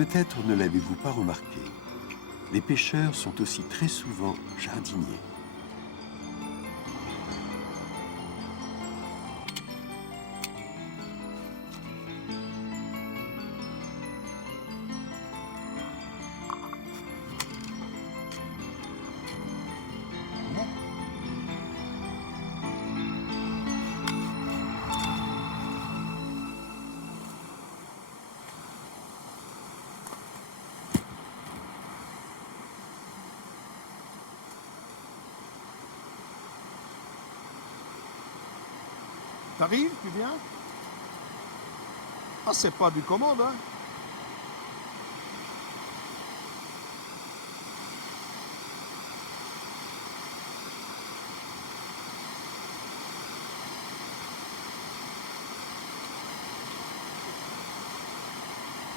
Peut-être ne l'avez-vous pas remarqué, les pêcheurs sont aussi très souvent jardiniers. T'arrives, tu viens? Ah, c'est pas du commode, hein?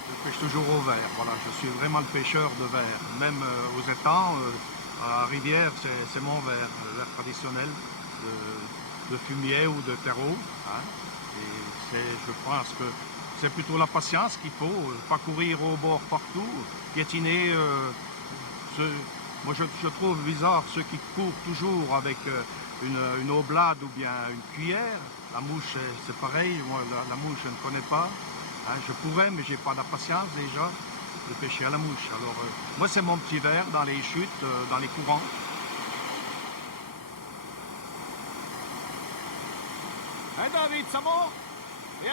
Je pêche toujours au verre, voilà, je suis vraiment le pêcheur de verre. Même aux étangs, à rivière, c'est mon verre, le verre traditionnel de fumier ou de terreau. Hein. Et je pense que c'est plutôt la patience qu'il faut, pas courir au bord partout, piétiner. Moi, je trouve bizarre ceux qui courent toujours avec une oblade ou bien une cuillère. La mouche, c'est pareil, moi, la mouche, je ne connais pas. Hein, je pourrais, mais j'ai pas la patience déjà de pêcher à la mouche. Alors, moi, c'est mon petit verre dans les chutes, dans les courants. Hein, David, ça va? Bien?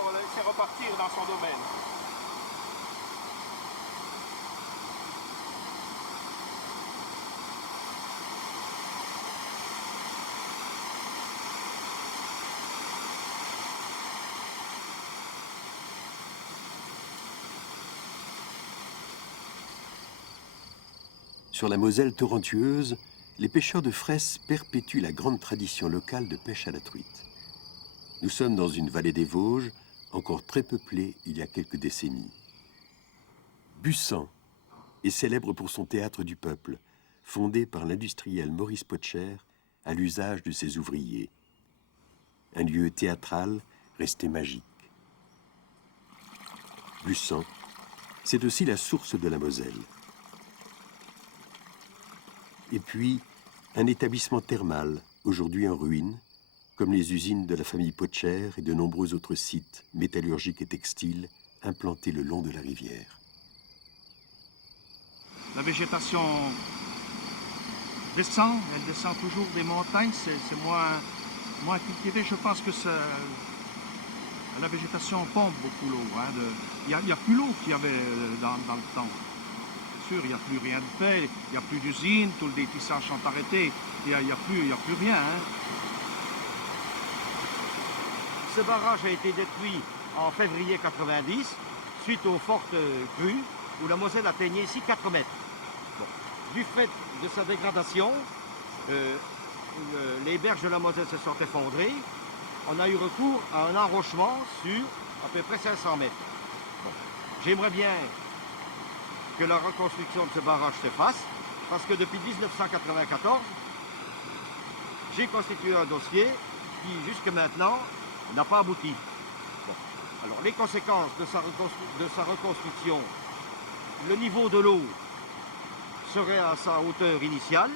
On va la laisser repartir dans son domaine. Sur la Moselle torrentueuse, les pêcheurs de fraises perpétuent la grande tradition locale de pêche à la truite. Nous sommes dans une vallée des Vosges, encore très peuplée il y a quelques décennies. Bussan est célèbre pour son théâtre du peuple, fondé par l'industriel Maurice Potcher à l'usage de ses ouvriers. Un lieu théâtral resté magique. Bussan, c'est aussi la source de la Moselle. Et puis, un établissement thermal, aujourd'hui en ruine, comme les usines de la famille Potcher et de nombreux autres sites métallurgiques et textiles implantés le long de la rivière. La végétation descend, elle descend toujours des montagnes, c'est moins cultivé. Je pense que la végétation pompe beaucoup l'eau. Hein, il n'y a plus l'eau qu'il y avait dans le temps. C'est sûr, il n'y a plus rien de fait, il n'y a plus d'usines, tous les tissages sont arrêtés, il n'y a plus rien. Hein. Ce barrage a été détruit en février 90, suite aux fortes crues, où la Moselle atteignait ici 4 mètres. Bon. Du fait de sa dégradation, les berges de la Moselle se sont effondrées. On a eu recours à un enrochement sur à peu près 500 mètres. Bon. J'aimerais bien que la reconstruction de ce barrage se fasse, parce que depuis 1994, j'ai constitué un dossier qui, jusque maintenant, n'a pas abouti. Bon. Alors, les conséquences de sa reconstruction, le niveau de l'eau serait à sa hauteur initiale,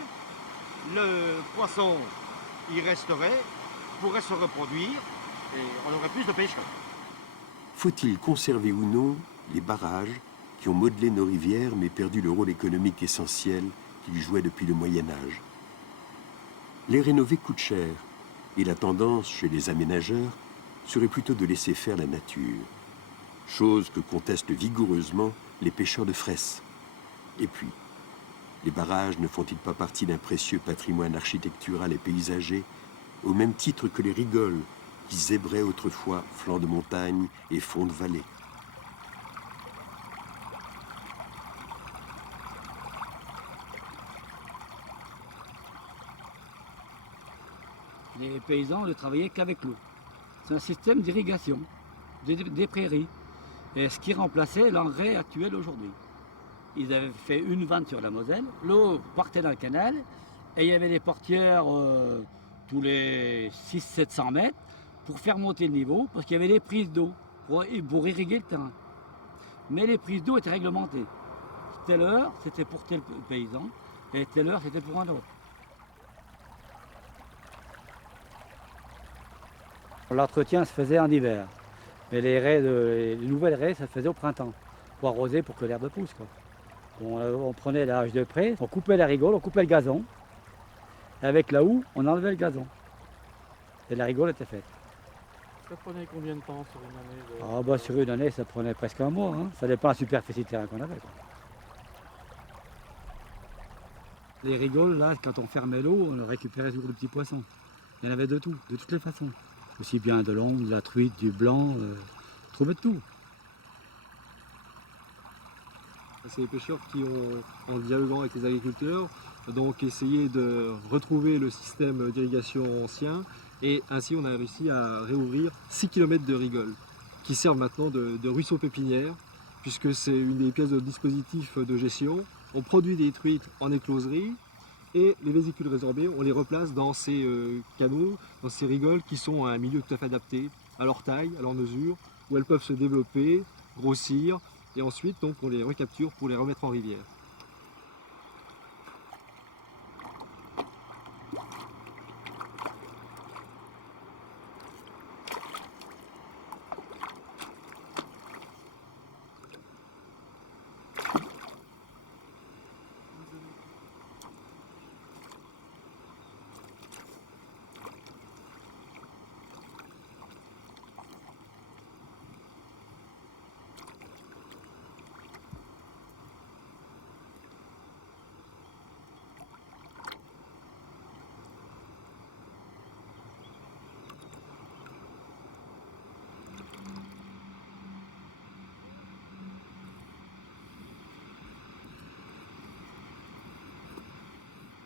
le poisson y resterait, pourrait se reproduire, et on aurait plus de pêcheurs. Faut-il conserver ou non les barrages qui ont modelé nos rivières mais perdu le rôle économique essentiel qu'ils jouaient depuis le Moyen-Âge? Les rénover coûte cher, et la tendance chez les aménageurs serait plutôt de laisser faire la nature, chose que contestent vigoureusement les pêcheurs de fraises. Et puis, les barrages ne font-ils pas partie d'un précieux patrimoine architectural et paysager, au même titre que les rigoles qui zébraient autrefois flancs de montagne et fonds de vallée? Les paysans ne travaillaient qu'avec l'eau. C'est un système d'irrigation des prairies, et ce qui remplaçait l'engrais actuel aujourd'hui. Ils avaient fait une vanne sur la Moselle, l'eau partait dans le canal, et il y avait des portières tous les 600-700 mètres pour faire monter le niveau, parce qu'il y avait des prises d'eau pour irriguer le terrain. Mais les prises d'eau étaient réglementées. Telle heure, c'était pour tel paysan, et telle heure, c'était pour un autre. L'entretien se faisait en hiver, mais les nouvelles raies, ça se faisait au printemps, pour arroser, pour que l'herbe pousse, quoi. On prenait la hache de près, on coupait la rigole, on coupait le gazon, et avec la houe, on enlevait le gazon. Et la rigole était faite. Ça prenait combien de temps sur une année Sur une année, ça prenait presque un mois, hein. Ça dépend de la superficie de terrain qu'on avait, quoi. Les rigoles, là, quand on fermait l'eau, on récupérait toujours de petits poissons. Il y en avait de tout, de toutes les façons. Aussi bien de l'ombre, de la truite, du blanc, on trouvait de tout. C'est les pêcheurs qui ont, en dialoguant avec les agriculteurs, donc essayé de retrouver le système d'irrigation ancien, et ainsi on a réussi à réouvrir 6 km de rigoles qui servent maintenant de ruisseau pépinière, puisque c'est une des pièces de dispositif de gestion. On produit des truites en écloserie, et les vésicules résorbées, on les replace dans ces canaux, dans ces rigoles qui sont à un milieu tout à fait adapté, à leur taille, à leur mesure, où elles peuvent se développer, grossir, et ensuite donc, on les recapture pour les remettre en rivière.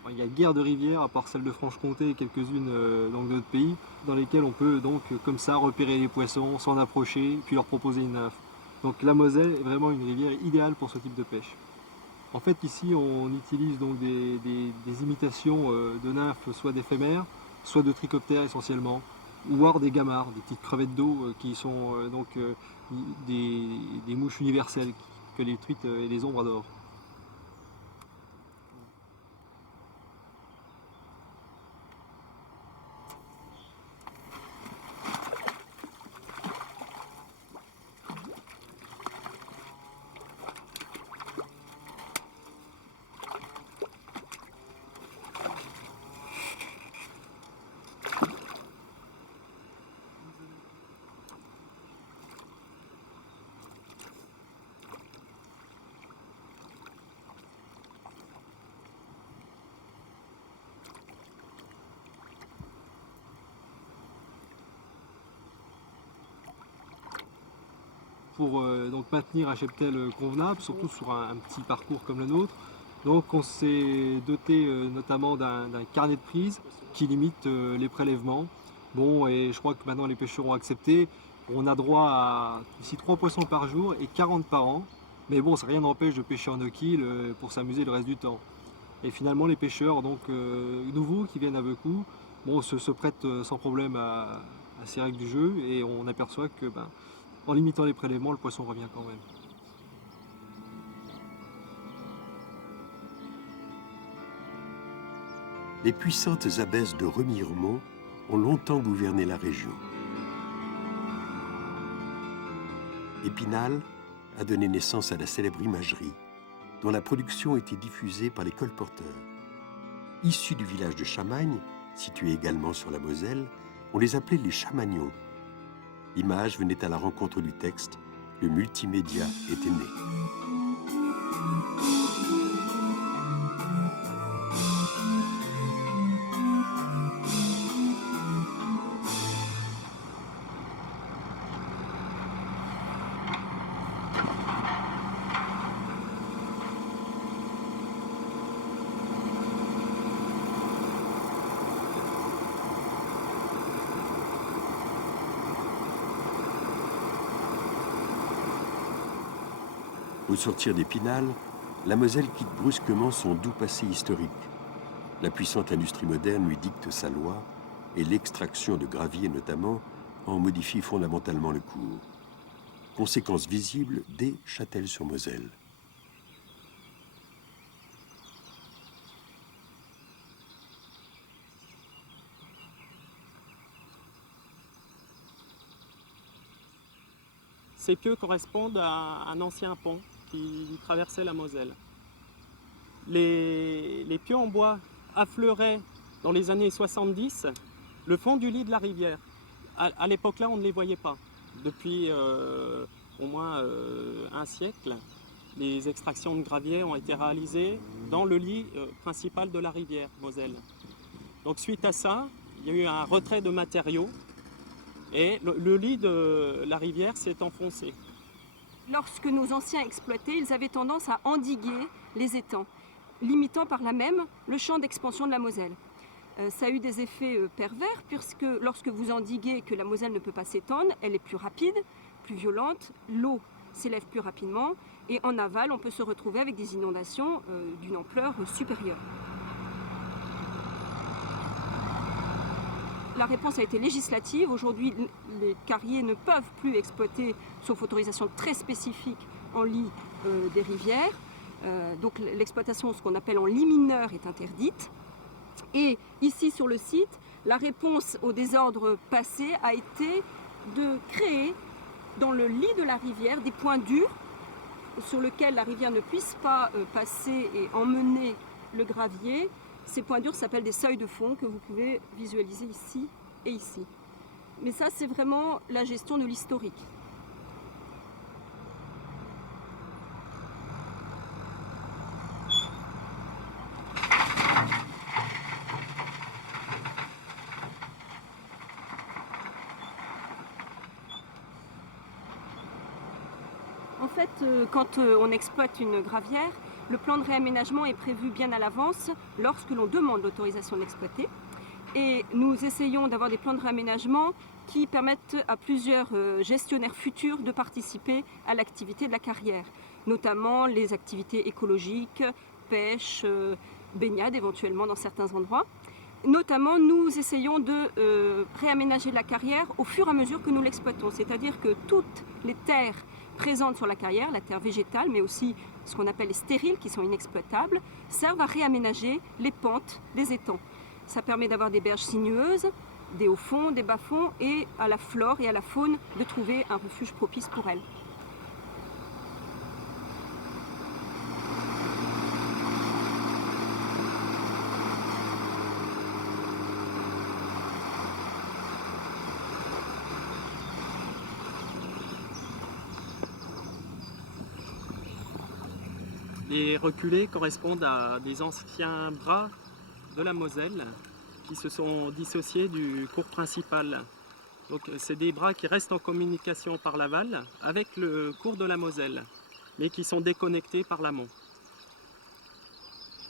Il y a guère de rivières, à part celle de Franche-Comté et quelques-unes dans notre pays, dans lesquelles on peut donc comme ça repérer les poissons, s'en approcher, puis leur proposer une nymphe. Donc la Moselle est vraiment une rivière idéale pour ce type de pêche. En fait ici on utilise donc des imitations de nymphes, soit d'éphémères, soit de trichoptères essentiellement, ou alors des gamards, des petites crevettes d'eau qui sont des mouches universelles que les truites et les ombres adorent. Pour donc maintenir un cheptel convenable, surtout sur un petit parcours comme le nôtre. Donc on s'est doté notamment d'un carnet de prise qui limite les prélèvements. Bon, et je crois que maintenant les pêcheurs ont accepté. On a droit à ici 3 poissons par jour et 40 par an. Mais bon, ça rien n'empêche de pêcher en no-kill pour s'amuser le reste du temps. Et finalement les pêcheurs donc, nouveaux qui viennent à Veucous bon, se prêtent sans problème à ces règles du jeu, et on aperçoit que en limitant les prélèvements, le poisson revient quand même. Les puissantes abesses de Remiremont ont longtemps gouverné la région. Épinal a donné naissance à la célèbre imagerie, dont la production était diffusée par les colporteurs. Issus du village de Chamagne, situé également sur la Moselle, on les appelait les Chamagnons. L'image venait à la rencontre du texte, le multimédia était né. Au sortir d'Épinal, la Moselle quitte brusquement son doux passé historique. La puissante industrie moderne lui dicte sa loi et l'extraction de gravier notamment en modifie fondamentalement le cours. Conséquence visible dès Châtel-sur-Moselle. Ces pieux correspondent à un ancien pont qui traversait la Moselle. Les pieux en bois affleuraient dans les années 70 le fond du lit de la rivière. À l'époque-là, on ne les voyait pas. Depuis au moins un siècle, les extractions de gravier ont été réalisées dans le lit principal de la rivière Moselle. Donc suite à ça, il y a eu un retrait de matériaux et le lit de la rivière s'est enfoncé. Lorsque nos anciens exploitaient, ils avaient tendance à endiguer les étangs, limitant par là même le champ d'expansion de la Moselle. Ça a eu des effets pervers, puisque lorsque vous endiguez et que la Moselle ne peut pas s'étendre, elle est plus rapide, plus violente, l'eau s'élève plus rapidement, et en aval, on peut se retrouver avec des inondations d'une ampleur supérieure. La réponse a été législative. Aujourd'hui, les carriers ne peuvent plus exploiter, sauf autorisation très spécifique, en lit des rivières. Donc l'exploitation, ce qu'on appelle en lit mineur, est interdite. Et ici sur le site, la réponse au désordre passé a été de créer dans le lit de la rivière des points durs sur lesquels la rivière ne puisse pas passer et emmener le gravier. Ces points durs s'appellent des seuils de fond que vous pouvez visualiser ici et ici. Mais ça, c'est vraiment la gestion de l'historique. En fait, quand on exploite une gravière, le plan de réaménagement est prévu bien à l'avance lorsque l'on demande l'autorisation d'exploiter. Et nous essayons d'avoir des plans de réaménagement qui permettent à plusieurs gestionnaires futurs de participer à l'activité de la carrière, notamment les activités écologiques, pêche, baignade éventuellement dans certains endroits. Notamment, nous essayons de réaménager la carrière au fur et à mesure que nous l'exploitons, c'est-à-dire que toutes les terres présentes sur la carrière, la terre végétale, mais aussi ce qu'on appelle les stériles, qui sont inexploitables, servent à réaménager les pentes des étangs. Ça permet d'avoir des berges sinueuses, des hauts fonds, des bas fonds, et à la flore et à la faune de trouver un refuge propice pour elles. Les reculés correspondent à des anciens bras de la Moselle qui se sont dissociés du cours principal. Donc c'est des bras qui restent en communication par l'aval avec le cours de la Moselle, mais qui sont déconnectés par l'amont.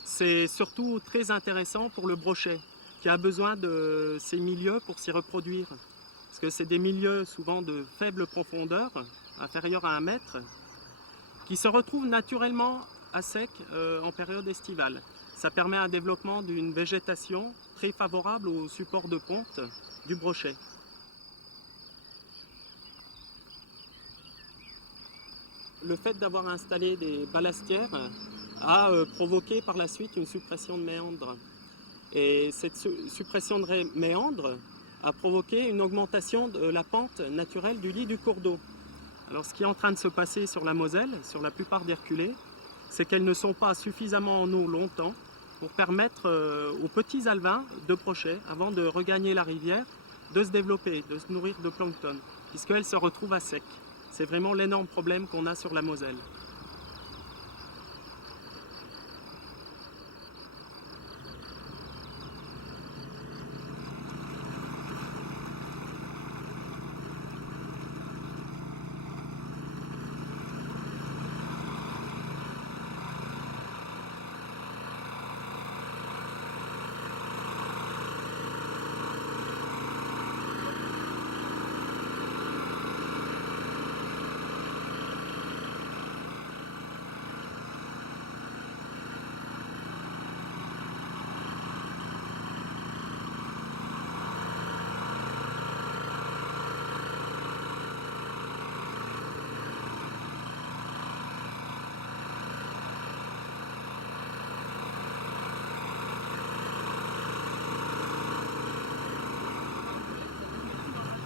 C'est surtout très intéressant pour le brochet, qui a besoin de ces milieux pour s'y reproduire. Parce que c'est des milieux souvent de faible profondeur, inférieure à 1 mètre, qui se retrouvent naturellement à sec en période estivale. Ça permet un développement d'une végétation très favorable au support de ponte du brochet. Le fait d'avoir installé des ballastières a provoqué par la suite une suppression de méandres. Et cette suppression de méandres a provoqué une augmentation de la pente naturelle du lit du cours d'eau. Alors ce qui est en train de se passer sur la Moselle, sur la plupart des reculés, c'est qu'elles ne sont pas suffisamment en eau longtemps pour permettre aux petits alevins de brochet, avant de regagner la rivière, de se développer, de se nourrir de plancton, puisqu'elles se retrouvent à sec. C'est vraiment l'énorme problème qu'on a sur la Moselle.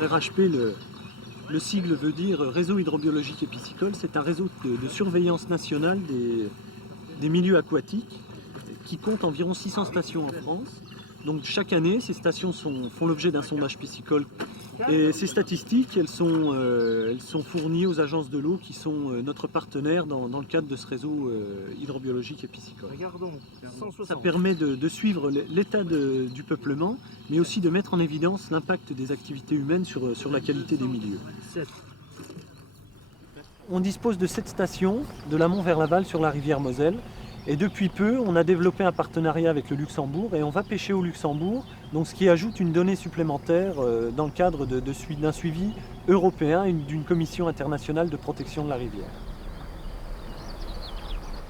RHP, le sigle veut dire Réseau hydrobiologique et piscicole. C'est un réseau de surveillance nationale des milieux aquatiques qui compte environ 600 stations en France. Donc chaque année, ces stations font l'objet d'un sondage piscicole. Et ces statistiques, elles sont fournies aux agences de l'eau qui sont notre partenaire dans le cadre de ce réseau hydrobiologique et piscicole. Ça permet de suivre l'état du peuplement, mais aussi de mettre en évidence l'impact des activités humaines sur la qualité des milieux. On dispose de 7 stations de l'amont vers l'aval sur la rivière Moselle. Et depuis peu, on a développé un partenariat avec le Luxembourg et on va pêcher au Luxembourg, donc ce qui ajoute une donnée supplémentaire dans le cadre d'un suivi européen et d'une commission internationale de protection de la rivière.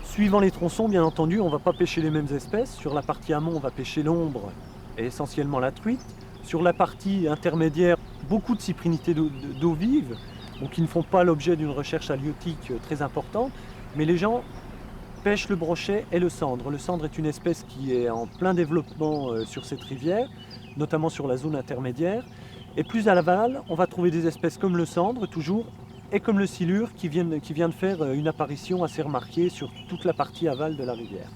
Suivant les tronçons, bien entendu, on ne va pas pêcher les mêmes espèces. Sur la partie amont, on va pêcher l'ombre et essentiellement la truite. Sur la partie intermédiaire, beaucoup de cyprinités d'eau vive, donc qui ne font pas l'objet d'une recherche halieutique très importante, mais les gens pêche le brochet et le sandre. Le sandre est une espèce qui est en plein développement sur cette rivière, notamment sur la zone intermédiaire. Et plus à l'aval, on va trouver des espèces comme le sandre, toujours, et comme le silure, qui vient de faire une apparition assez remarquée sur toute la partie aval de la rivière.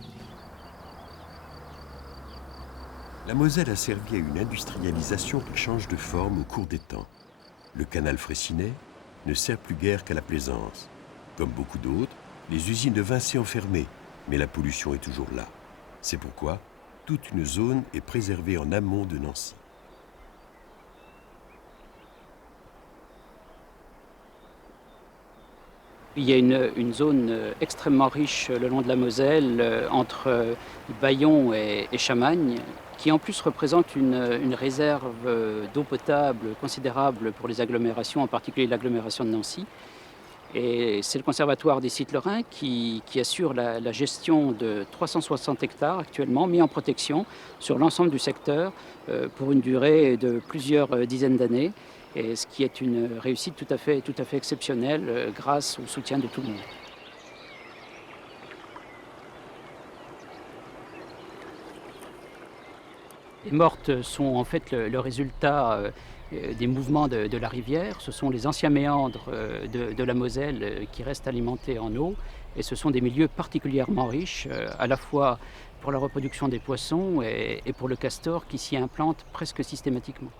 La Moselle a servi à une industrialisation qui change de forme au cours des temps. Le canal Fraissinet ne sert plus guère qu'à la plaisance. Comme beaucoup d'autres, les usines de Vinci ont fermé, mais la pollution est toujours là. C'est pourquoi toute une zone est préservée en amont de Nancy. Il y a une zone extrêmement riche le long de la Moselle, entre Bayon et Chamagne, qui en plus représente une réserve d'eau potable considérable pour les agglomérations, en particulier l'agglomération de Nancy. Et c'est le Conservatoire des sites lorrains qui assure la gestion de 360 hectares actuellement mis en protection sur l'ensemble du secteur pour une durée de plusieurs dizaines d'années. Et ce qui est une réussite tout à fait exceptionnelle grâce au soutien de tout le monde. Les mortes sont en fait le résultat des mouvements de la rivière. Ce sont les anciens méandres de la Moselle qui restent alimentés en eau. Et ce sont des milieux particulièrement riches, à la fois pour la reproduction des poissons et pour le castor qui s'y implante presque systématiquement.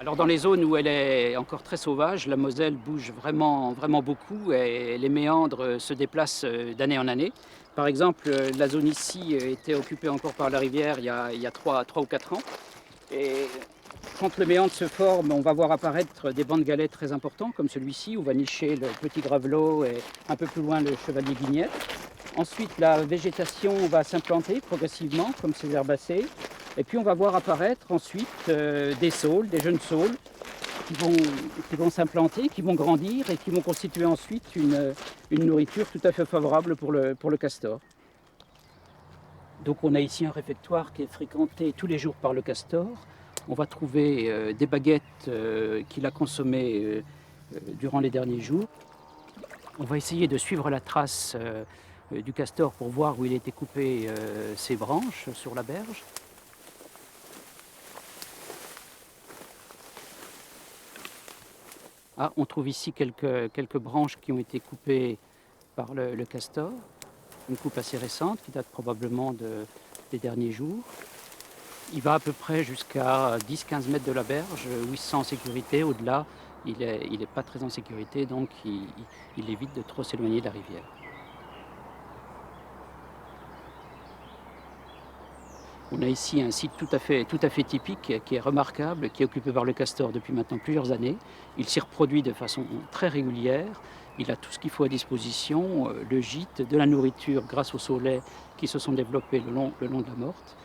Alors dans les zones où elle est encore très sauvage, la Moselle bouge vraiment beaucoup et les méandres se déplacent d'année en année. Par exemple, la zone ici était occupée encore par la rivière il y a 3 ou 4 ans. Et quand le méandre se forme, on va voir apparaître des bancs de galets très importants, comme celui-ci, où va nicher le petit gravelot et un peu plus loin le chevalier guignette. Ensuite, la végétation va s'implanter progressivement, comme ces herbacées. Et puis on va voir apparaître ensuite des saules, des jeunes saules, qui vont s'implanter, qui vont grandir et qui vont constituer ensuite une nourriture tout à fait favorable pour le castor. Donc on a ici un réfectoire qui est fréquenté tous les jours par le castor. On va trouver des baguettes qu'il a consommées durant les derniers jours. On va essayer de suivre la trace du castor pour voir où il a été coupé ses branches sur la berge. Ah, on trouve ici quelques branches qui ont été coupées par le castor. Une coupe assez récente qui date probablement des derniers jours. Il va à peu près jusqu'à 10-15 mètres de la berge où il se sent en sécurité. Au-delà, il n'est pas très en sécurité, donc il évite de trop s'éloigner de la rivière. On a ici un site tout à fait typique, qui est remarquable, qui est occupé par le castor depuis maintenant plusieurs années. Il s'y reproduit de façon très régulière. Il a tout ce qu'il faut à disposition, le gîte, de la nourriture grâce aux saulaies qui se sont développés le long de la Morte.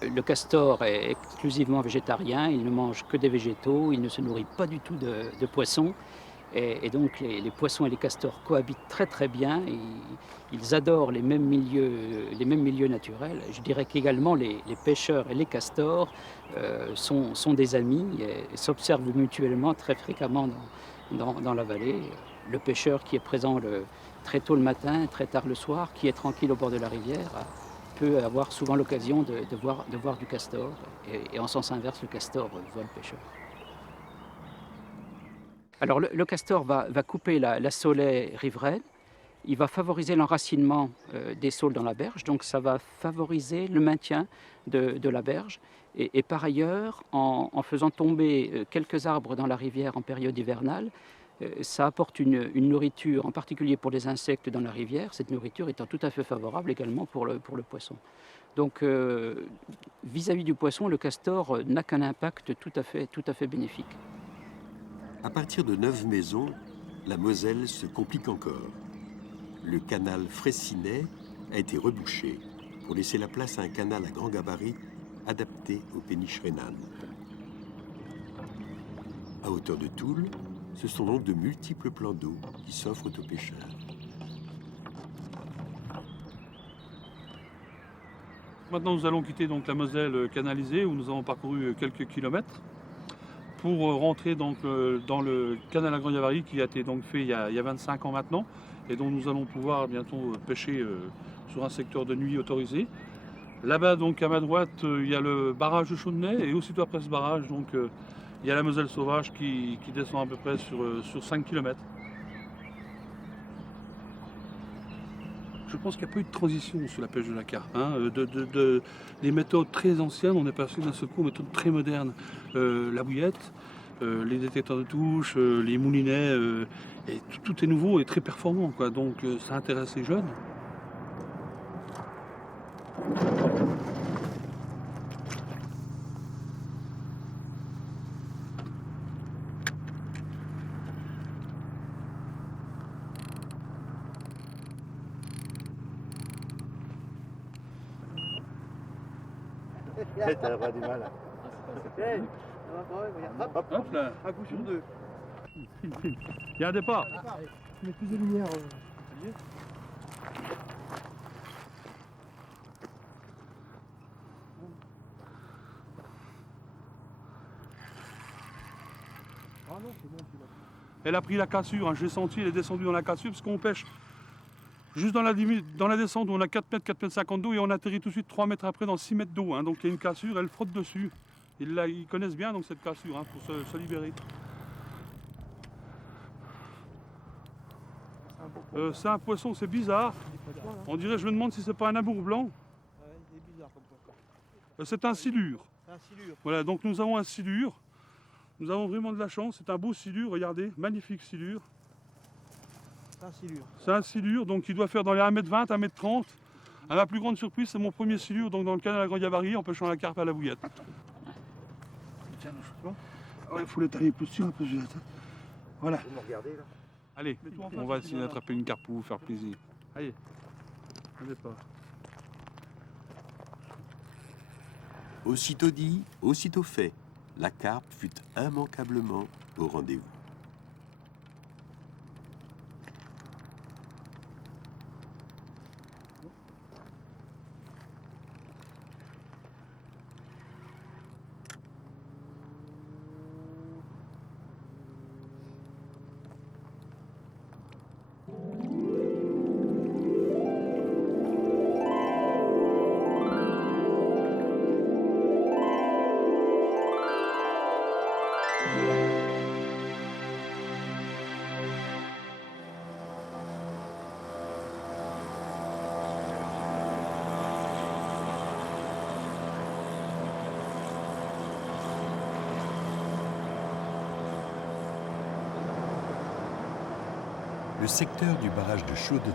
Le castor est exclusivement végétarien, il ne mange que des végétaux, il ne se nourrit pas du tout de poissons. Et donc les poissons et les castors cohabitent très bien. Ils adorent les mêmes milieux naturels. Je dirais qu'également les pêcheurs et les castors sont des amis et s'observent mutuellement très fréquemment dans la vallée. Le pêcheur qui est présent très tôt le matin, très tard le soir, qui est tranquille au bord de la rivière, peut avoir souvent l'occasion de voir du castor. Et en sens inverse, le castor voit le pêcheur. Alors le castor va couper la saulaie riveraine. Il va favoriser l'enracinement des saules dans la berge, donc ça va favoriser le maintien de la berge. Et par ailleurs, en faisant tomber quelques arbres dans la rivière en période hivernale, ça apporte une nourriture, en particulier pour les insectes dans la rivière, cette nourriture étant tout à fait favorable également pour le poisson. Donc vis-à-vis du poisson, le castor n'a qu'un impact tout à fait bénéfique. À partir de 9 maisons, la Moselle se complique encore. Le canal Fraissinet a été rebouché pour laisser la place à un canal à grand gabarit adapté aux péniches rhénanes. À hauteur de Toul, ce sont donc de multiples plans d'eau qui s'offrent aux pêcheurs. Maintenant, nous allons quitter donc la Moselle canalisée où nous avons parcouru quelques kilomètres pour rentrer donc dans le canal à grand gabarit qui a été donc fait il y a 25 ans maintenant et dont nous allons pouvoir bientôt pêcher sur un secteur de nuit autorisé. Là-bas, donc à ma droite, il y a le barrage de Chaudenay et aussitôt après ce barrage, donc, il y a la Moselle sauvage qui descend à peu près sur 5 km. Je pense qu'il n'y a pas eu de transition sur la pêche de la carpe. Des méthodes très anciennes, on est passé d'un seul coup aux méthodes très modernes. La bouillette, les détecteurs de touche, les moulinets, et tout est nouveau et très performant, quoi. Donc ça intéresse les jeunes. T'as pas du mal. Hop là. Un coup sur deux. Il y a un départ. Je mets plus de lumière. Elle a pris la cassure, hein. J'ai senti, elle est descendue dans la cassure parce qu'on pêche juste dans la descente où on a 4 mètres, 4 mètres 50 d'eau et on atterrit tout de suite 3 mètres après dans 6 mètres d'eau. Hein. Donc il y a une cassure, elle frotte dessus. Ils connaissent bien donc cette cassure hein, pour se libérer. C'est un poisson, c'est bizarre. On dirait, je me demande si c'est pas un amour blanc. C'est un silure. Voilà, donc nous avons un silure. Nous avons vraiment de la chance, c'est un beau silure, regardez, magnifique silure. C'est un silure, donc il doit faire dans les 1m20, 1m30. À ma plus grande surprise, c'est mon premier silure donc dans le canal à grand gabarit en pêchant la carpe à la bouillette. Tiens, il faut l'étaler plus sûr, un peu juste. Voilà. Vous me regardez là? Allez, on va essayer d'attraper une carpe pour vous faire plaisir. Allez, on départ. Aussitôt dit, aussitôt fait. La carpe fut immanquablement au rendez-vous. Le secteur du barrage de Chaudenay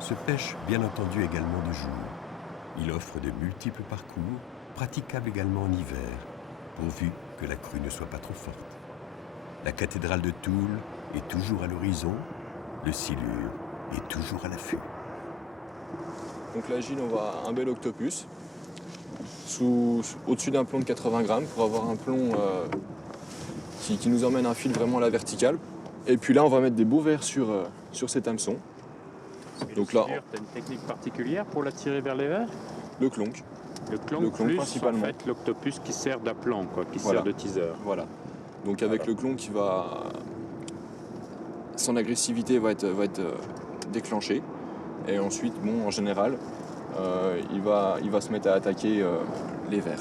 se pêche bien entendu également de jour. Il offre de multiples parcours, praticables également en hiver, pourvu que la crue ne soit pas trop forte. La cathédrale de Toul est toujours à l'horizon, le silure est toujours à l'affût. Donc là, Gilles, on voit un bel octopus au-dessus d'un plomb de 80 grammes pour avoir un plomb qui nous emmène un fil vraiment à la verticale. Et puis là, on va mettre des beaux verres sur cet hameçon. Donc là, tu as une technique particulière pour l'attirer vers les verres? Le clonk. Le clonk plus, principalement. En fait, l'octopus qui sert d'appelant, qui sert de teaser. Voilà. Donc avec le clonk, son agressivité va être déclencher. Et ensuite, bon, en général, il va se mettre à attaquer les vers.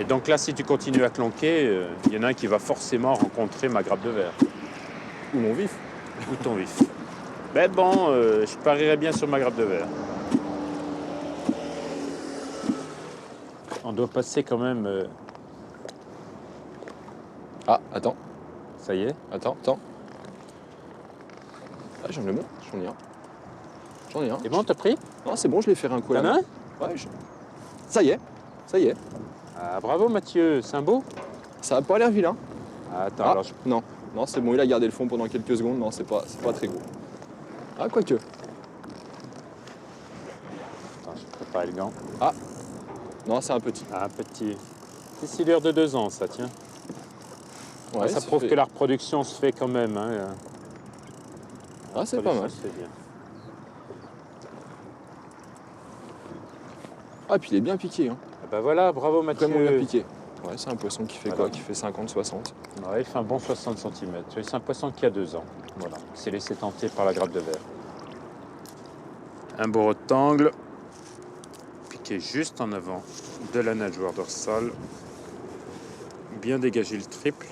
Et donc là, si tu continues à clonquer, il y en a un qui va forcément rencontrer ma grappe de verre. Ou mon vif. Ou ton vif. Mais bon, je parierais bien sur ma grappe de verre. On doit passer quand même... Ah, attends. Ça y est. Attends. Ah, j'en ai bon, j'en ai un. C'est bon, t'as pris? Non, c'est bon, je l'ai fait un coup là. T'en as un? Ouais, ça y est. Ah, bravo Mathieu, c'est un beau? Ça a pas l'air vilain. Attends, Ah, alors non, c'est bon, il a gardé le fond pendant quelques secondes. Non, c'est pas très gros. Ah, quoique. Attends, je prépare le gant. Ah, non, c'est un petit. Ah, un petit. C'est silure de 2 ans, ça, tiens. Ouais, ça prouve que la reproduction se fait quand même. Hein. Ah, c'est pas mal. Se fait bien. Ah, puis il est bien piqué. Hein. Ah bah voilà, bravo Mathieu. Vraiment bien piqué. Ouais, c'est un poisson qui fait quoi? Qui fait 50-60. Ouais, il fait un bon 60 cm. C'est un poisson qui a 2 ans. Voilà, il s'est laissé tenter par la grappe de verre. Un beau rectangle, piqué juste en avant de la nageoire dorsale. Bien dégager le triple.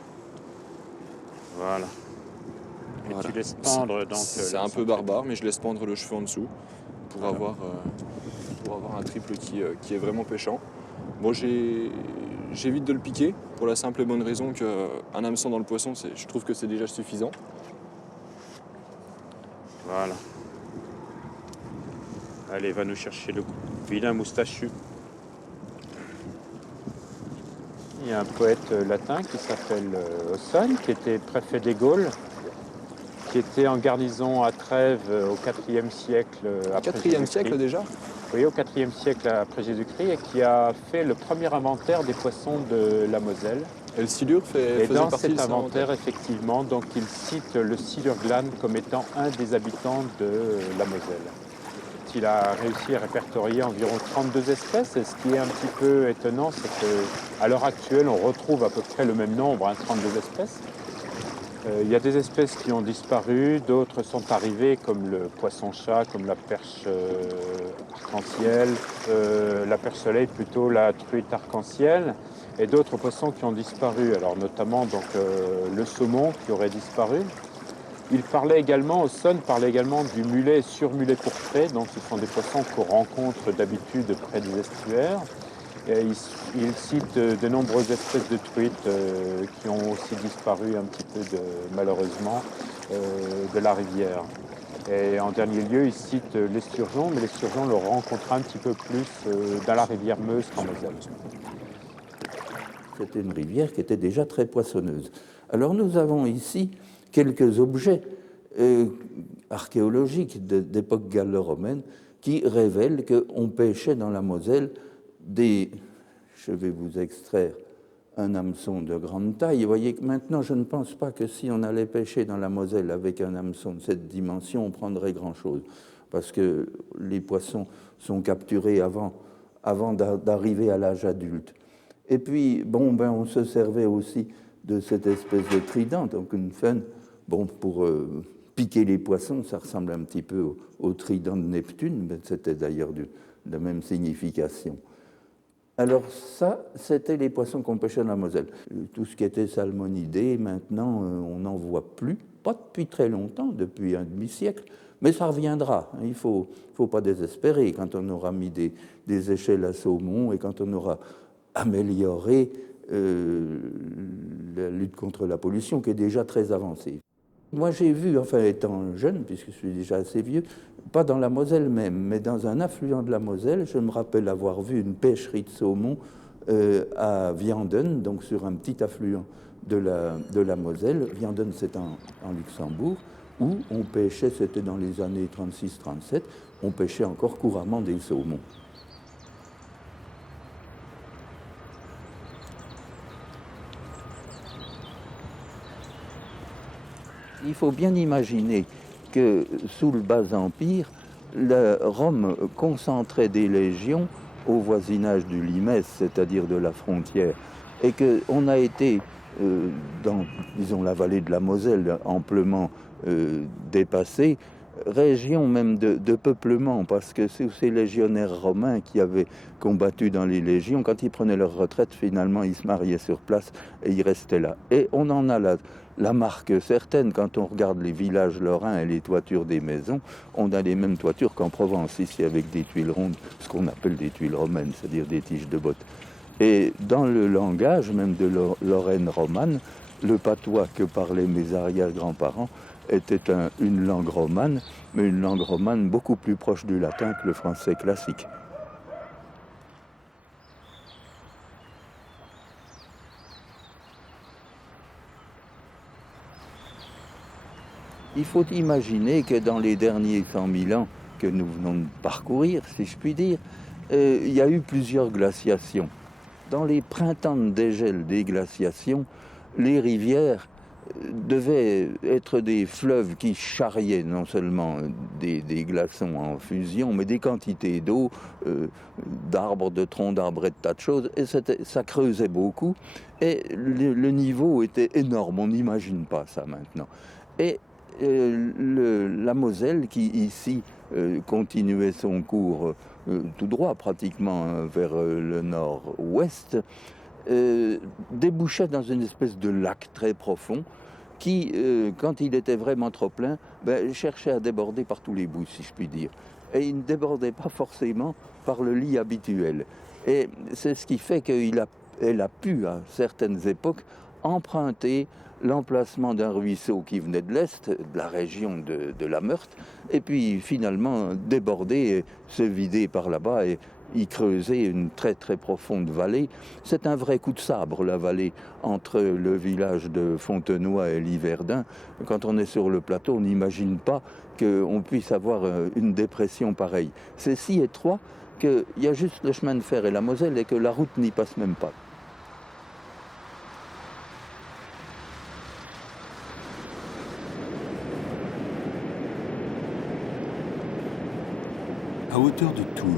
Voilà. Et Voilà. tu laisses pendre donc... C'est un peu barbare, mais je laisse pendre le cheveu en dessous pour avoir un triple qui est vraiment pêchant. Bon, j'évite de le piquer pour la simple et bonne raison qu'un hameçon dans le poisson, je trouve que c'est déjà suffisant. Voilà. Allez, va nous chercher le vilain moustachu. Il y a un poète latin qui s'appelle Auson, qui était préfet des Gaules, qui était en garnison à Trèves au IVe siècle après Jésus-Christ. 4e siècle déjà? Oui, au IVe siècle après Jésus-Christ, et qui a fait le premier inventaire des poissons de la Moselle. Et le silure faisait dans partie cet de cet inventaire, effectivement, donc il cite le silure glane comme étant un des habitants de la Moselle. Il a réussi à répertorier environ 32 espèces, et ce qui est un petit peu étonnant, c'est qu'à l'heure actuelle, on retrouve à peu près le même nombre, 32 espèces. Il y a des espèces qui ont disparu, d'autres sont arrivées, comme le poisson-chat, comme la perche arc-en-ciel, la perche-soleil plutôt, la truite arc-en-ciel, et d'autres poissons qui ont disparu, alors notamment donc, le saumon qui aurait disparu. Il parlait également, Auson parlait également du mulet et surmulet pourpré, donc ce sont des poissons qu'on rencontre d'habitude près des estuaires. Et il cite de nombreuses espèces de truites qui ont aussi disparu un petit peu malheureusement de la rivière. Et en dernier lieu, il cite l'esturgeon, mais l'esturgeon on le rencontre un petit peu plus dans la rivière Meuse qu'en Moselle. C'était une rivière qui était déjà très poissonneuse. Alors nous avons ici quelques objets archéologiques d'époque gallo-romaine qui révèlent qu'on pêchait dans la Moselle je vais vous extraire un hameçon de grande taille. Vous voyez que maintenant, je ne pense pas que si on allait pêcher dans la Moselle avec un hameçon de cette dimension, on prendrait grand-chose. Parce que les poissons sont capturés avant d'arriver à l'âge adulte. Et puis, on se servait aussi de cette espèce de trident, donc une fenne, pour piquer les poissons, ça ressemble un petit peu au trident de Neptune, mais c'était d'ailleurs de la même signification. Alors ça, c'était les poissons qu'on pêchait dans la Moselle. Tout ce qui était salmonidé, maintenant, on n'en voit plus, pas depuis très longtemps, depuis un demi-siècle, mais ça reviendra. Il ne faut pas désespérer quand on aura mis des échelles à saumon et quand on aura amélioré la lutte contre la pollution, qui est déjà très avancée. Moi, j'ai vu, enfin étant jeune, puisque je suis déjà assez vieux, pas dans la Moselle même, mais dans un affluent de la Moselle, je me rappelle avoir vu une pêcherie de saumon à Vianden, donc sur un petit affluent de la Moselle. Vianden, c'est en Luxembourg, où on pêchait, c'était dans les années 36-37, on pêchait encore couramment des saumons. Il faut bien imaginer que sous le Bas-Empire, Rome concentrait des légions au voisinage du Limès, c'est-à-dire de la frontière et qu'on a été dans, disons, la vallée de la Moselle amplement dépassée, région même de peuplement, parce que ces légionnaires romains qui avaient combattu dans les légions, quand ils prenaient leur retraite, finalement, ils se mariaient sur place et ils restaient là. Et on en a la marque certaine quand on regarde les villages lorrains et les toitures des maisons. On a les mêmes toitures qu'en Provence, ici, avec des tuiles rondes, ce qu'on appelle des tuiles romaines, c'est-à-dire des tiges de bottes. Et dans le langage même de Lorraine romane, le patois que parlaient mes arrière-grands-parents était une langue romane, mais une langue romane beaucoup plus proche du latin que le français classique. Il faut imaginer que dans les derniers 100 000 ans que nous venons de parcourir, si je puis dire, il y a eu plusieurs glaciations. Dans les printemps de dégel des glaciations, les rivières devaient être des fleuves qui charriaient non seulement des glaçons en fusion, mais des quantités d'eau, d'arbres, de troncs d'arbres et de tas de choses, et ça creusait beaucoup, et le niveau était énorme, on n'imagine pas ça maintenant. Et la Moselle, qui ici continuait son cours tout droit, pratiquement vers le nord-ouest, débouchait dans une espèce de lac très profond qui, quand il était vraiment trop plein, cherchait à déborder par tous les bouts, si je puis dire. Et il ne débordait pas forcément par le lit habituel. Et c'est ce qui fait qu'elle a pu, à certaines époques, emprunter l'emplacement d'un ruisseau qui venait de l'Est, de la région de la Meurthe, et puis finalement déborder et se vider par là-bas et y creuser une très très profonde vallée. C'est un vrai coup de sabre, la vallée, entre le village de Fontenoy et Liverdun. Quand on est sur le plateau, on n'imagine pas qu'on puisse avoir une dépression pareille. C'est si étroit qu'il y a juste le chemin de fer et la Moselle et que la route n'y passe même pas. À hauteur de Toul,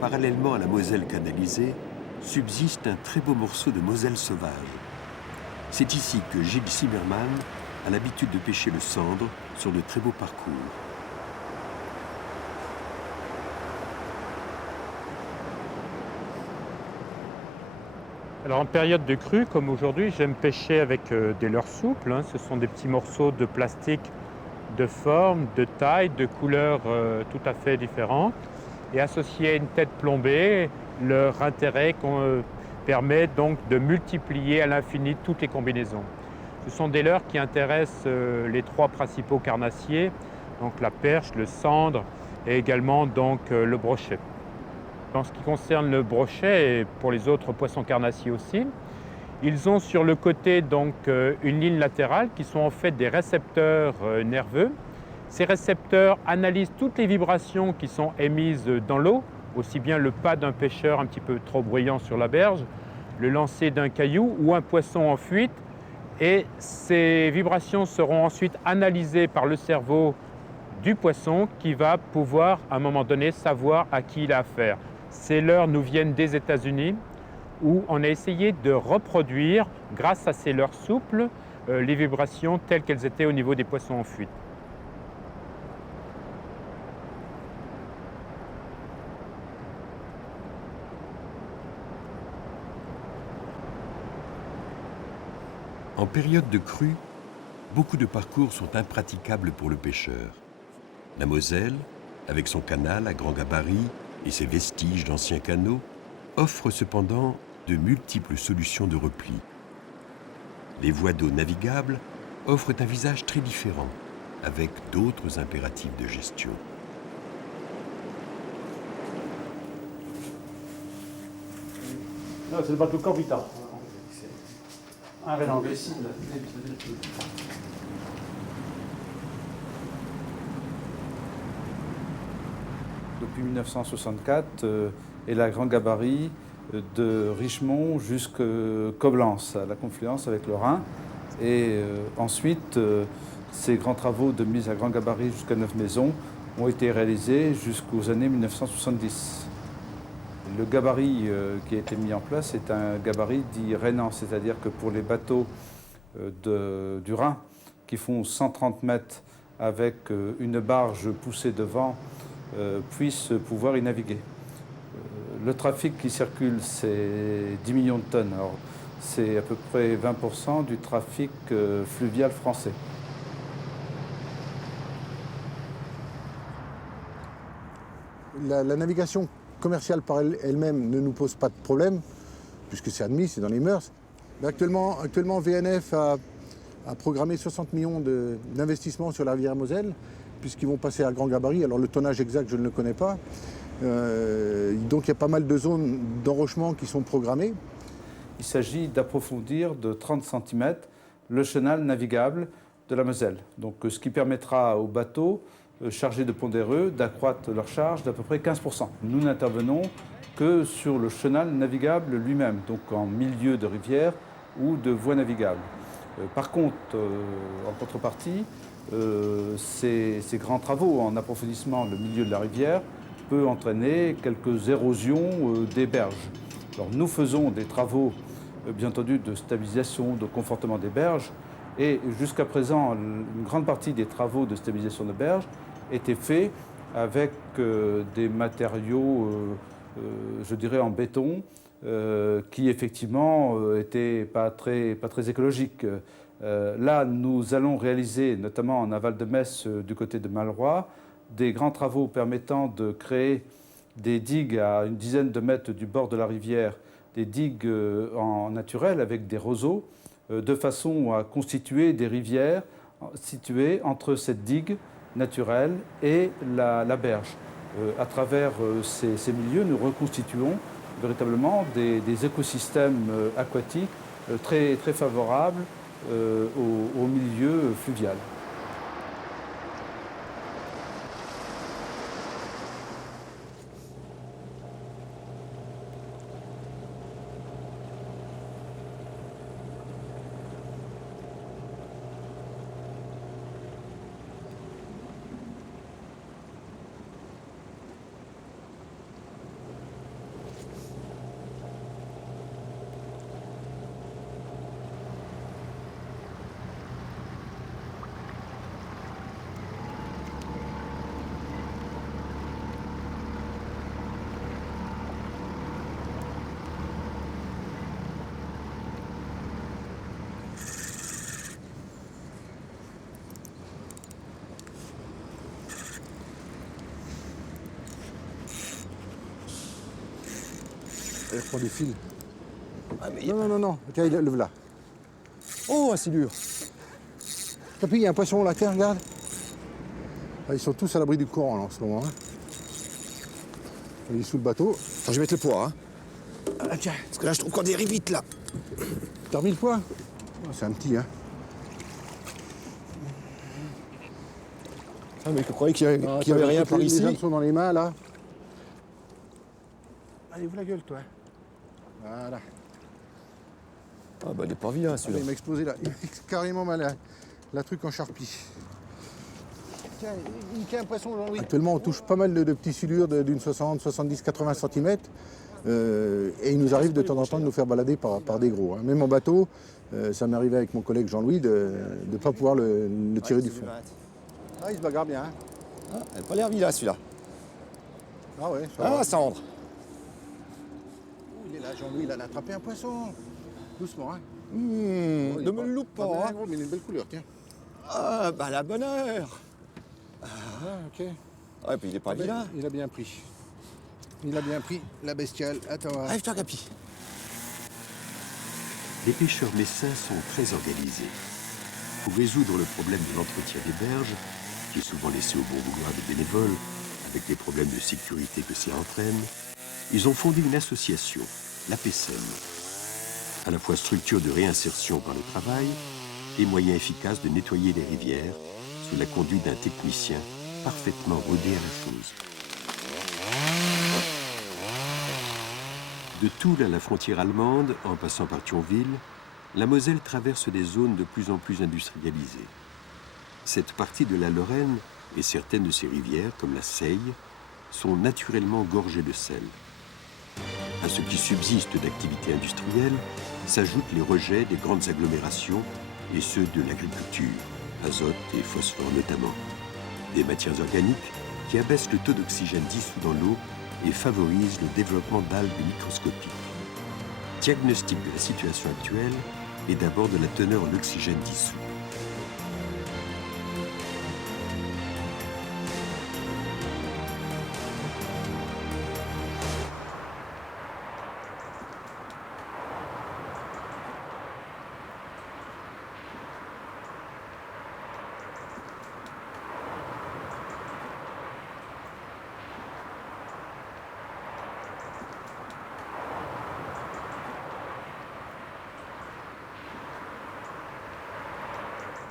parallèlement à la Moselle canalisée, subsiste un très beau morceau de Moselle sauvage. C'est ici que Gilles Zimmermann a l'habitude de pêcher le sandre sur de très beaux parcours. Alors en période de crue, comme aujourd'hui, j'aime pêcher avec des leurres souples. Ce sont des petits morceaux de plastique de forme, de taille, de couleurs tout à fait différentes. Et associés à une tête plombée, leur intérêt permet donc de multiplier à l'infini toutes les combinaisons. Ce sont des leurres qui intéressent les trois principaux carnassiers, donc la perche, le sandre et également donc le brochet. En ce qui concerne le brochet, et pour les autres poissons carnassiers aussi, ils ont sur le côté donc une ligne latérale qui sont en fait des récepteurs nerveux. Ces récepteurs analysent toutes les vibrations qui sont émises dans l'eau, aussi bien le pas d'un pêcheur un petit peu trop bruyant sur la berge, le lancer d'un caillou ou un poisson en fuite. Et ces vibrations seront ensuite analysées par le cerveau du poisson qui va pouvoir à un moment donné savoir à qui il a affaire. Ces leurres nous viennent des États-Unis où on a essayé de reproduire, grâce à ces leurres souples, les vibrations telles qu'elles étaient au niveau des poissons en fuite. En période de crue, beaucoup de parcours sont impraticables pour le pêcheur. La Moselle, avec son canal à grand gabarit et ses vestiges d'anciens canaux, offre cependant de multiples solutions de repli. Les voies d'eau navigables offrent un visage très différent, avec d'autres impératifs de gestion. Non, c'est le bateau Corvita. Un Renan. Depuis 1964, et la grand gabarit de Richemont jusqu'à Coblence, à la confluence avec le Rhin. Et ensuite, ces grands travaux de mise à grand gabarit jusqu'à 9 maisons ont été réalisés jusqu'aux années 1970. le gabarit qui a été mis en place est un gabarit dit rhénan, c'est-à-dire que pour les bateaux du Rhin qui font 130 mètres avec une barge poussée devant puissent pouvoir y naviguer. Le trafic qui circule, c'est 10 millions de tonnes. Alors, c'est à peu près 20% du trafic fluvial français. La navigation commerciale par elle-même ne nous pose pas de problème, puisque c'est admis, c'est dans les mœurs. Mais actuellement, VNF a programmé 60 millions d'investissements sur la rivière Moselle, puisqu'ils vont passer à grand gabarit. Alors le tonnage exact, je ne le connais pas. Donc il y a pas mal de zones d'enrochement qui sont programmées. Il s'agit d'approfondir de 30 cm le chenal navigable de la Moselle. Donc, ce qui permettra aux bateaux chargés de pondéreux d'accroître leur charge d'à peu près 15%. Nous n'intervenons que sur le chenal navigable lui-même, donc en milieu de rivière ou de voie navigable. Par contre, en contrepartie, ces grands travaux en approfondissement le milieu de la rivière peut entraîner quelques érosions des berges. Alors, nous faisons des travaux, bien entendu, de stabilisation, de confortement des berges, et jusqu'à présent, une grande partie des travaux de stabilisation de berges étaient faits avec des matériaux, je dirais, en béton, qui effectivement n'étaient pas très écologiques. Là, nous allons réaliser, notamment en aval de Metz, du côté de Malroy, des grands travaux permettant de créer des digues à une dizaine de mètres du bord de la rivière, des digues en naturel avec des roseaux, de façon à constituer des rivières situées entre cette digue naturelle et la berge. À travers ces milieux, nous reconstituons véritablement des écosystèmes aquatiques très favorables au milieu fluvial. Elle prend des fils. Ah, mais non. Tiens, le voilà. Oh, c'est dur. Papy, il y a un poisson là, tiens, regarde. Ah, ils sont tous à l'abri du courant là, en ce moment. Hein. Il est sous le bateau. Attends, je vais mettre le poids. Hein. Ah, tiens. Parce que là, je trouve qu'on dérive vite là. T'as remis le poids? Oh, c'est un petit, hein. Ah, mais je croyais qu'il n'y avait rien par ici. Les hameçons dans les mains là. Allez, ouvre la gueule, toi. Voilà. Ah bah il est pas vilain celui-là. Il m'a explosé là. Il m'a carrément mal la truc en charpie. Tiens, il y a un poisson, Jean-Louis. Actuellement, on touche pas mal de petits silures d'une 60, 70, 80 cm. Et il nous arrive de temps en temps de nous faire balader par des gros. Hein. Même en bateau, ça m'est arrivé avec mon collègue Jean-Louis de ne pas pouvoir le tirer du fond. Ah, il se bagarre bien. Hein. Ah, elle n'a pas l'air vilain celui-là. Ah ouais, ah, Sandre. Il est là, Jean-Louis, il a attrapé un poisson. Doucement, hein. Ne me le loupe pas. Hein. Gros, mais il a une belle couleur, tiens. Ah, bah la bonne heure. Ah, ok. Ah, et puis il n'est pas vilain. Il a bien pris. Il a bien pris la bestiale. Attends. Arrive-toi, Capi. Les pêcheurs messins sont très organisés. Pour résoudre le problème de l'entretien des berges, qui est souvent laissé au bon vouloir des bénévoles, avec les problèmes de sécurité que cela entraîne, ils ont fondé une association, la PECEM, à la fois structure de réinsertion par le travail et moyen efficace de nettoyer les rivières sous la conduite d'un technicien parfaitement rodé à la chose. De Toul à la frontière allemande, en passant par Thionville, la Moselle traverse des zones de plus en plus industrialisées. Cette partie de la Lorraine et certaines de ses rivières, comme la Seille, sont naturellement gorgées de sel. À ce qui subsiste d'activités industrielles s'ajoutent les rejets des grandes agglomérations et ceux de l'agriculture, azote et phosphore notamment. Des matières organiques qui abaissent le taux d'oxygène dissous dans l'eau et favorisent le développement d'algues microscopiques. Diagnostic de la situation actuelle est d'abord de la teneur en oxygène dissous.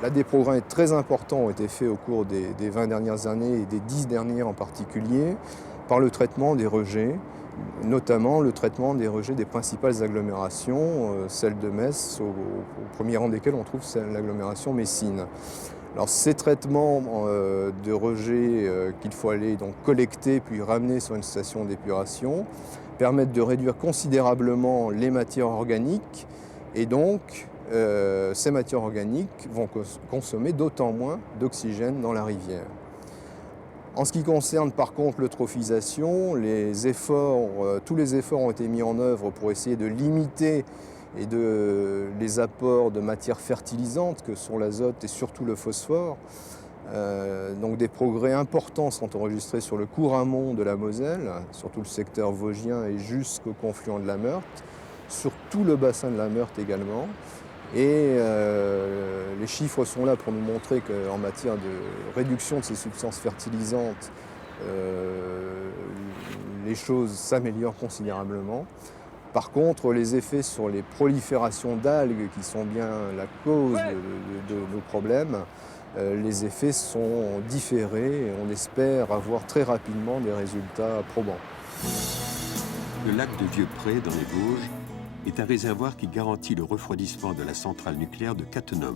Là, des progrès très importants ont été faits au cours des 20 dernières années et des 10 dernières en particulier par le traitement des rejets, notamment le traitement des rejets des principales agglomérations, celle de Metz, au premier rang desquelles on trouve l'agglomération messine. Alors ces traitements de rejets qu'il faut aller donc collecter puis ramener sur une station d'épuration permettent de réduire considérablement les matières organiques et donc ces matières organiques vont consommer d'autant moins d'oxygène dans la rivière. En ce qui concerne par contre l'eutrophisation, tous les efforts ont été mis en œuvre pour essayer de limiter les apports de matières fertilisantes que sont l'azote et surtout le phosphore. Donc des progrès importants sont enregistrés sur le cours amont de la Moselle, sur tout le secteur vosgien et jusqu'au confluent de la Meurthe, sur tout le bassin de la Meurthe également. Et les chiffres sont là pour nous montrer qu'en matière de réduction de ces substances fertilisantes, les choses s'améliorent considérablement. Par contre, les effets sur les proliférations d'algues, qui sont bien la cause de nos problèmes, les effets sont différés et on espère avoir très rapidement des résultats probants. Le lac de Vieux-Pré, dans les Vosges, est un réservoir qui garantit le refroidissement de la centrale nucléaire de Cattenom.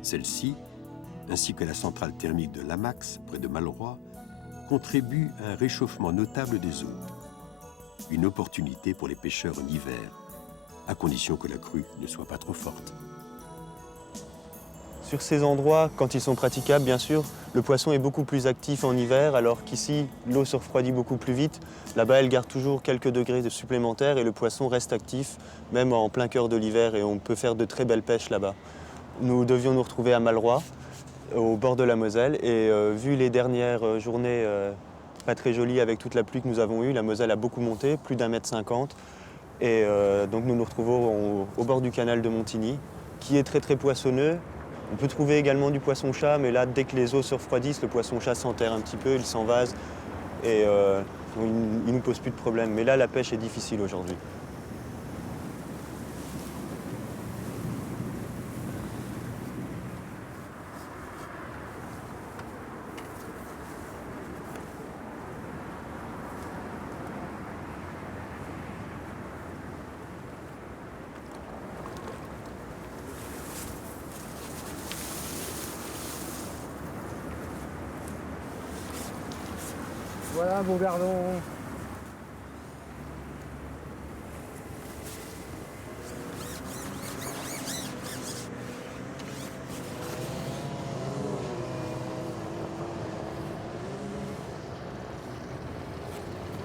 Celle-ci, ainsi que la centrale thermique de Lamax, près de Malroy, contribuent à un réchauffement notable des eaux. Une opportunité pour les pêcheurs en hiver, à condition que la crue ne soit pas trop forte. Sur ces endroits, quand ils sont praticables, bien sûr, le poisson est beaucoup plus actif en hiver, alors qu'ici, l'eau se refroidit beaucoup plus vite. Là-bas, elle garde toujours quelques degrés supplémentaires et le poisson reste actif, même en plein cœur de l'hiver, et on peut faire de très belles pêches là-bas. Nous devions nous retrouver à Malroy, au bord de la Moselle, et vu les dernières journées pas très jolies avec toute la pluie que nous avons eue, la Moselle a beaucoup monté, plus d'1,50 m. Et donc nous nous retrouvons au bord du canal de Montigny, qui est très très poissonneux. On peut trouver également du poisson-chat, mais là, dès que les eaux se refroidissent, le poisson-chat s'enterre un petit peu, il s'envase et il ne nous pose plus de problème. Mais là, la pêche est difficile aujourd'hui. Voilà mon gardon.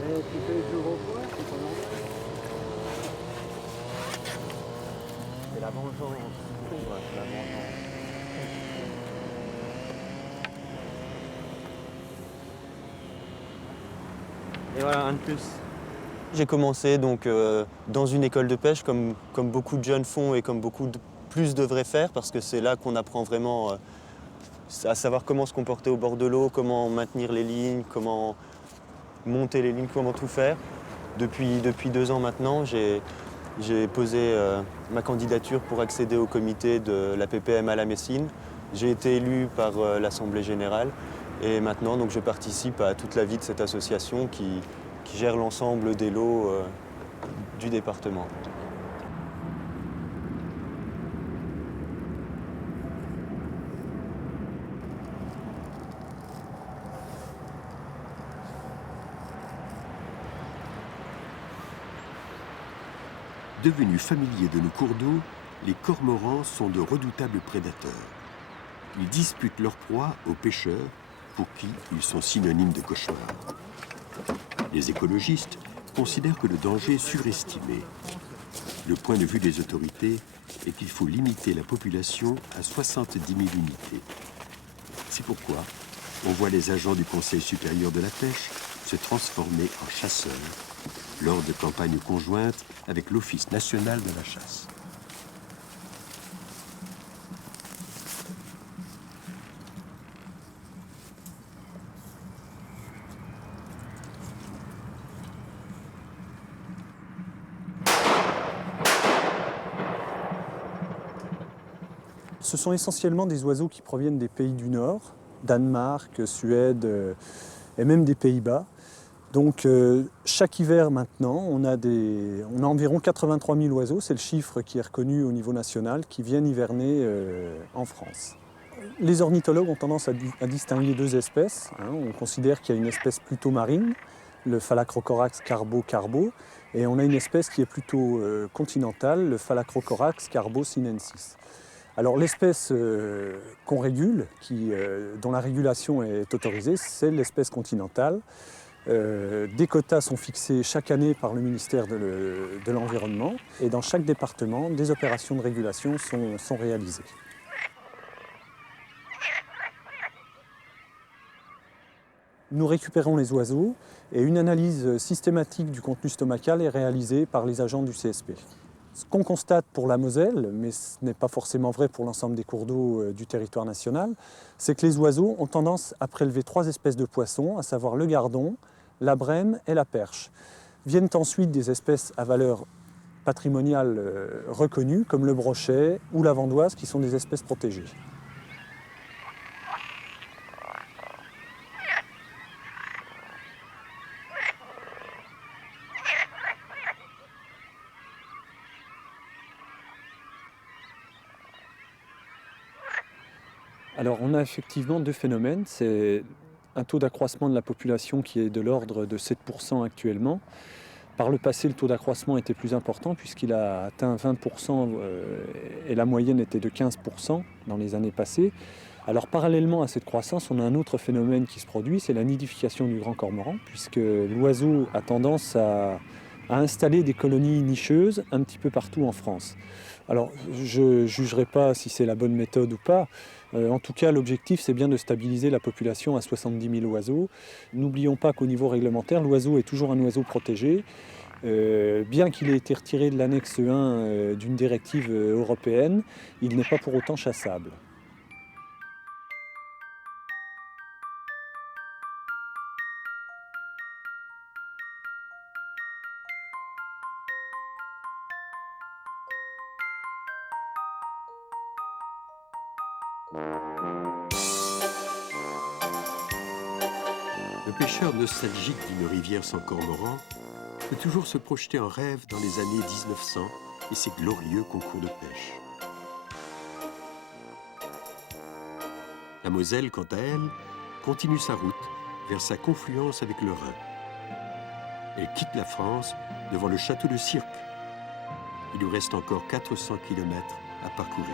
Et tu fais le plus gros poids, c'est ton endroit. C'est la vengeance. C'est la vengeance. Et voilà, un de plus. J'ai commencé donc dans une école de pêche, comme beaucoup de jeunes font et comme beaucoup plus devraient faire, parce que c'est là qu'on apprend vraiment à savoir comment se comporter au bord de l'eau, comment maintenir les lignes, comment monter les lignes, comment tout faire. Depuis 2 ans maintenant, j'ai posé ma candidature pour accéder au comité de la PPM à la Messine. J'ai été élu par l'Assemblée générale. Et maintenant, donc, je participe à toute la vie de cette association qui gère l'ensemble des lots du département. Devenus familiers de nos cours d'eau, les cormorans sont de redoutables prédateurs. Ils disputent leur proie aux pêcheurs, pour qui ils sont synonymes de cauchemar. Les écologistes considèrent que le danger est surestimé. Le point de vue des autorités est qu'il faut limiter la population à 70 000 unités. C'est pourquoi on voit les agents du Conseil supérieur de la pêche se transformer en chasseurs lors de campagnes conjointes avec l'Office national de la chasse. Ce sont essentiellement des oiseaux qui proviennent des pays du Nord, Danemark, Suède et même des Pays-Bas. Donc chaque hiver maintenant, on a environ 83 000 oiseaux, c'est le chiffre qui est reconnu au niveau national, qui viennent hiverner en France. Les ornithologues ont tendance à distinguer deux espèces. On considère qu'il y a une espèce plutôt marine, le Phalacrocorax carbo, et on a une espèce qui est plutôt continentale, le Phalacrocorax carbo-sinensis. Alors l'espèce qu'on régule, dont la régulation est autorisée, c'est l'espèce continentale. Des quotas sont fixés chaque année par le ministère de l'Environnement et dans chaque département, des opérations de régulation sont réalisées. Nous récupérons les oiseaux et une analyse systématique du contenu stomacal est réalisée par les agents du CSP. Ce qu'on constate pour la Moselle, mais ce n'est pas forcément vrai pour l'ensemble des cours d'eau du territoire national, c'est que les oiseaux ont tendance à prélever 3 espèces de poissons, à savoir le gardon, la brème et la perche. Viennent ensuite des espèces à valeur patrimoniale reconnues, comme le brochet ou la vandoise, qui sont des espèces protégées. Alors on a effectivement 2 phénomènes. C'est un taux d'accroissement de la population qui est de l'ordre de 7% actuellement. Par le passé, le taux d'accroissement était plus important puisqu'il a atteint 20% et la moyenne était de 15% dans les années passées. Alors parallèlement à cette croissance, on a un autre phénomène qui se produit, c'est la nidification du grand cormoran, puisque l'oiseau a tendance à installer des colonies nicheuses un petit peu partout en France. Alors je ne jugerai pas si c'est la bonne méthode ou pas. En tout cas, l'objectif, c'est bien de stabiliser la population à 70 000 oiseaux. N'oublions pas qu'au niveau réglementaire, l'oiseau est toujours un oiseau protégé. Bien qu'il ait été retiré de l'annexe 1 d'une directive européenne, il n'est pas pour autant chassable. Le pêcheur nostalgique d'une rivière sans cormorans peut toujours se projeter en rêve dans les années 1900 et ses glorieux concours de pêche. La Moselle, quant à elle, continue sa route vers sa confluence avec le Rhin. Elle quitte la France devant le château de Cirques. Il lui reste encore 400 km à parcourir.